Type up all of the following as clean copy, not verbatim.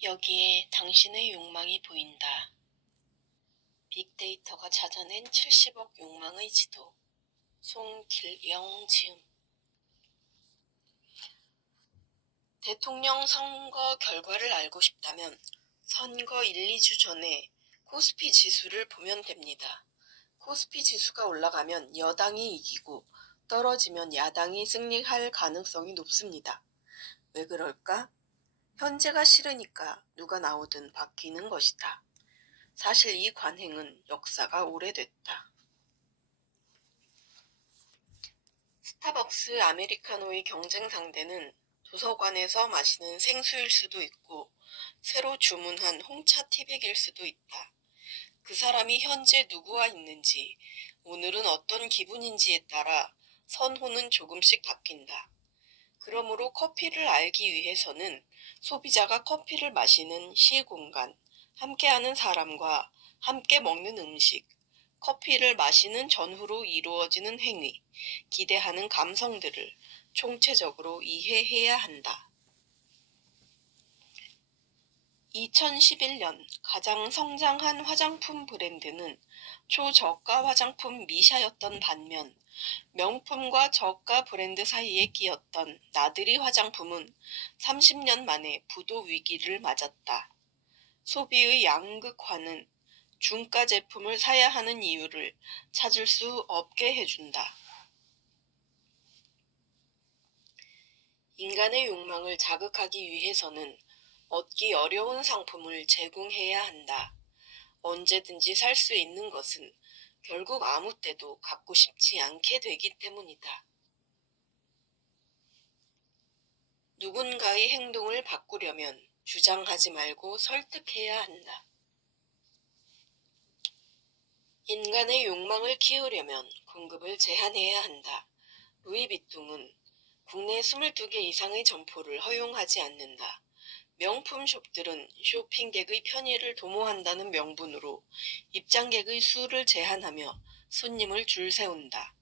여기에 당신의 욕망이 보인다. 빅데이터가 찾아낸 70억 욕망의 지도. 송길영 지음. 대통령 선거 결과를 알고 싶다면 선거 1, 2주 전에 코스피 지수를 보면 됩니다. 코스피 지수가 올라가면 여당이 이기고 떨어지면 야당이 승리할 가능성이 높습니다. 왜 그럴까? 현재가 싫으니까 누가 나오든 바뀌는 것이다. 사실 이 관행은 역사가 오래됐다. 스타벅스 아메리카노의 경쟁 상대는 도서관에서 마시는 생수일 수도 있고 새로 주문한 홍차 티백일 수도 있다. 그 사람이 현재 누구와 있는지, 오늘은 어떤 기분인지에 따라 선호는 조금씩 바뀐다. 그러므로 커피를 알기 위해서는 소비자가 커피를 마시는 시공간, 함께하는 사람과 함께 먹는 음식, 커피를 마시는 전후로 이루어지는 행위, 기대하는 감성들을 총체적으로 이해해야 한다. 2011년 가장 성장한 화장품 브랜드는 초저가 화장품 미샤였던 반면 명품과 저가 브랜드 사이에 끼었던 나들이 화장품은 30년 만에 부도 위기를 맞았다. 소비의 양극화는 중가 제품을 사야 하는 이유를 찾을 수 없게 해준다. 인간의 욕망을 자극하기 위해서는 얻기 어려운 상품을 제공해야 한다. 언제든지 살 수 있는 것은 결국 아무 때도 갖고 싶지 않게 되기 때문이다. 누군가의 행동을 바꾸려면 주장하지 말고 설득해야 한다. 인간의 욕망을 키우려면 공급을 제한해야 한다. 루이비통은 국내 22개 이상의 점포를 허용하지 않는다. 명품 숍들은 쇼핑객의 편의를 도모한다는 명분으로 입장객의 수를 제한하며 손님을 줄 세운다.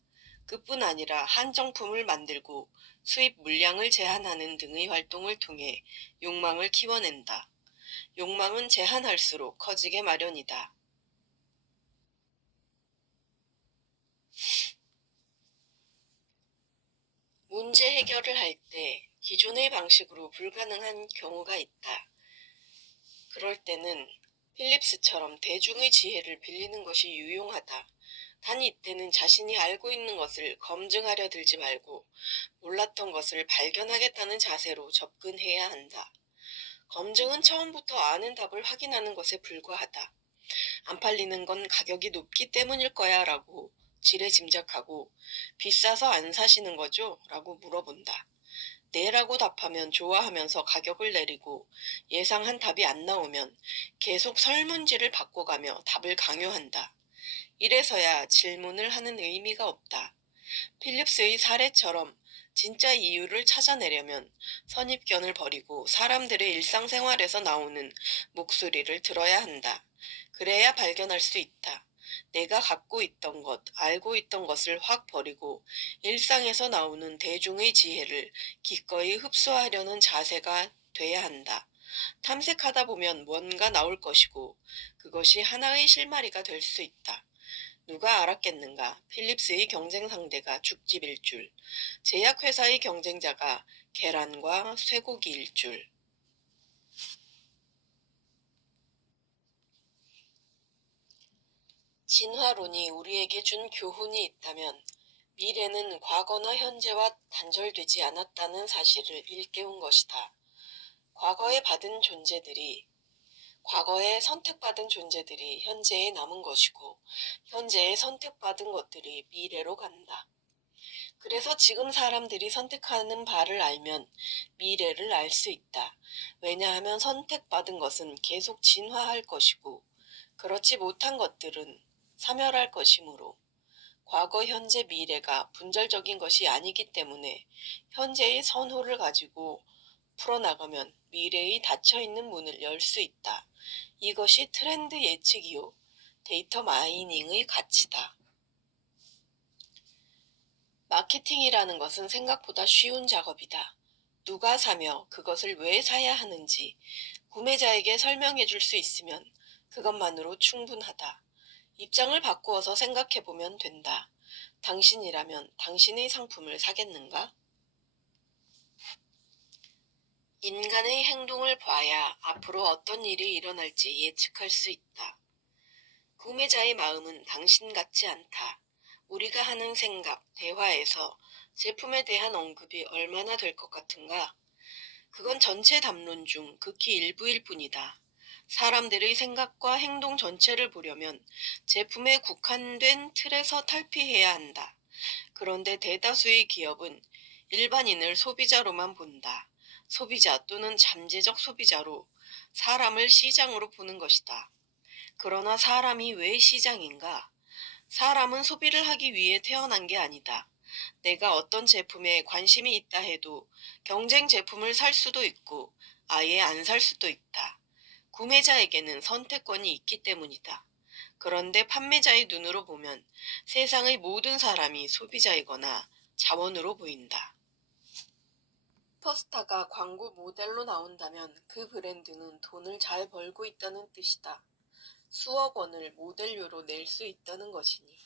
그뿐 아니라 한정품을 만들고 수입 물량을 제한하는 등의 활동을 통해 욕망을 키워낸다. 욕망은 제한할수록 커지게 마련이다. 문제 해결을 할 때 기존의 방식으로 불가능한 경우가 있다. 그럴 때는 필립스처럼 대중의 지혜를 빌리는 것이 유용하다. 단 이때는 자신이 알고 있는 것을 검증하려 들지 말고 몰랐던 것을 발견하겠다는 자세로 접근해야 한다. 검증은 처음부터 아는 답을 확인하는 것에 불과하다. 안 팔리는 건 가격이 높기 때문일 거야 라고 지레 짐작하고 비싸서 안 사시는 거죠? 라고 물어본다. 네라고 답하면 좋아하면서 가격을 내리고 예상한 답이 안 나오면 계속 설문지를 바꿔가며 답을 강요한다. 이래서야 질문을 하는 의미가 없다. 필립스의 사례처럼 진짜 이유를 찾아내려면 선입견을 버리고 사람들의 일상생활에서 나오는 목소리를 들어야 한다. 그래야 발견할 수 있다. 내가 갖고 있던 것, 알고 있던 것을 확 버리고 일상에서 나오는 대중의 지혜를 기꺼이 흡수하려는 자세가 돼야 한다. 탐색하다 보면 뭔가 나올 것이고 그것이 하나의 실마리가 될 수 있다. 누가 알았겠는가? 필립스의 경쟁 상대가 죽집일 줄, 제약회사의 경쟁자가 계란과 쇠고기일 줄. 진화론이 우리에게 준 교훈이 있다면 미래는 과거나 현재와 단절되지 않았다는 사실을 일깨운 것이다. 과거에 선택받은 존재들이 현재에 남은 것이고 현재에 선택받은 것들이 미래로 간다. 그래서 지금 사람들이 선택하는 바를 알면 미래를 알 수 있다. 왜냐하면 선택받은 것은 계속 진화할 것이고 그렇지 못한 것들은 사멸할 것이므로 과거, 현재, 미래가 분절적인 것이 아니기 때문에 현재의 선호를 가지고 풀어나가면 미래의 닫혀있는 문을 열 수 있다. 이것이 트렌드 예측이요. 데이터 마이닝의 가치다. 마케팅이라는 것은 생각보다 쉬운 작업이다. 누가 사며 그것을 왜 사야 하는지 구매자에게 설명해 줄 수 있으면 그것만으로 충분하다. 입장을 바꾸어서 생각해 보면 된다. 당신이라면 당신의 상품을 사겠는가? 인간의 행동을 봐야 앞으로 어떤 일이 일어날지 예측할 수 있다. 구매자의 마음은 당신 같지 않다. 우리가 하는 생각, 대화에서 제품에 대한 언급이 얼마나 될 것 같은가? 그건 전체 담론 중 극히 일부일 뿐이다. 사람들의 생각과 행동 전체를 보려면 제품에 국한된 틀에서 탈피해야 한다. 그런데 대다수의 기업은 일반인을 소비자로만 본다. 소비자 또는 잠재적 소비자로 사람을 시장으로 보는 것이다. 그러나 사람이 왜 시장인가? 사람은 소비를 하기 위해 태어난 게 아니다. 내가 어떤 제품에 관심이 있다 해도 경쟁 제품을 살 수도 있고 아예 안 살 수도 있다. 구매자에게는 선택권이 있기 때문이다. 그런데 판매자의 눈으로 보면 세상의 모든 사람이 소비자이거나 자원으로 보인다. 슈퍼스타가 광고 모델로 나온다면 그 브랜드는 돈을 잘 벌고 있다는 뜻이다. 수억 원을 모델료로 낼 수 있다는 것이니.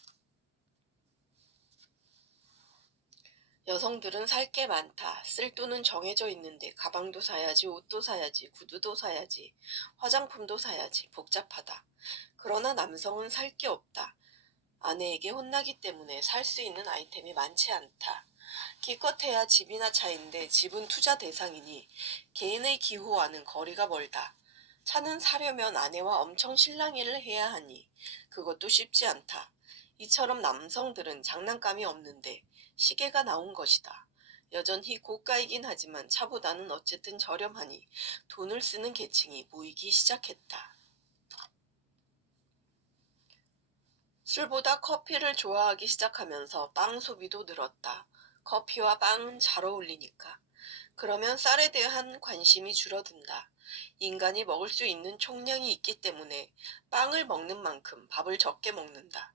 여성들은 살 게 많다. 쓸 돈은 정해져 있는데 가방도 사야지, 옷도 사야지, 구두도 사야지, 화장품도 사야지. 복잡하다. 그러나 남성은 살 게 없다. 아내에게 혼나기 때문에 살 수 있는 아이템이 많지 않다. 기껏해야 집이나 차인데 집은 투자 대상이니 개인의 기호와는 거리가 멀다. 차는 사려면 아내와 엄청 실랑이를 해야 하니 그것도 쉽지 않다. 이처럼 남성들은 장난감이 없는데 시계가 나온 것이다. 여전히 고가이긴 하지만 차보다는 어쨌든 저렴하니 돈을 쓰는 계층이 모이기 시작했다. 술보다 커피를 좋아하기 시작하면서 빵 소비도 늘었다. 커피와 빵은 잘 어울리니까. 그러면 쌀에 대한 관심이 줄어든다. 인간이 먹을 수 있는 총량이 있기 때문에 빵을 먹는 만큼 밥을 적게 먹는다.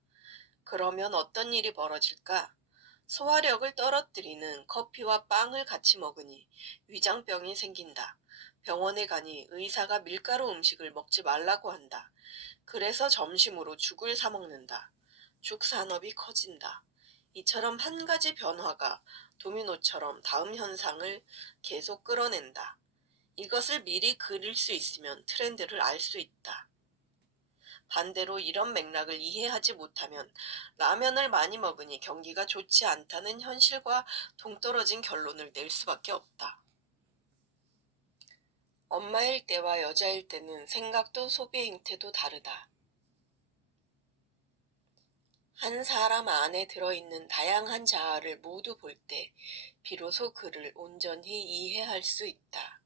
그러면 어떤 일이 벌어질까? 소화력을 떨어뜨리는 커피와 빵을 같이 먹으니 위장병이 생긴다. 병원에 가니 의사가 밀가루 음식을 먹지 말라고 한다. 그래서 점심으로 죽을 사 먹는다. 죽 산업이 커진다. 이처럼 한 가지 변화가 도미노처럼 다음 현상을 계속 끌어낸다. 이것을 미리 그릴 수 있으면 트렌드를 알 수 있다. 반대로 이런 맥락을 이해하지 못하면 라면을 많이 먹으니 경기가 좋지 않다는 현실과 동떨어진 결론을 낼 수밖에 없다. 엄마일 때와 여자일 때는 생각도 소비 행태도 다르다. 한 사람 안에 들어있는 다양한 자아를 모두 볼 때 비로소 그를 온전히 이해할 수 있다.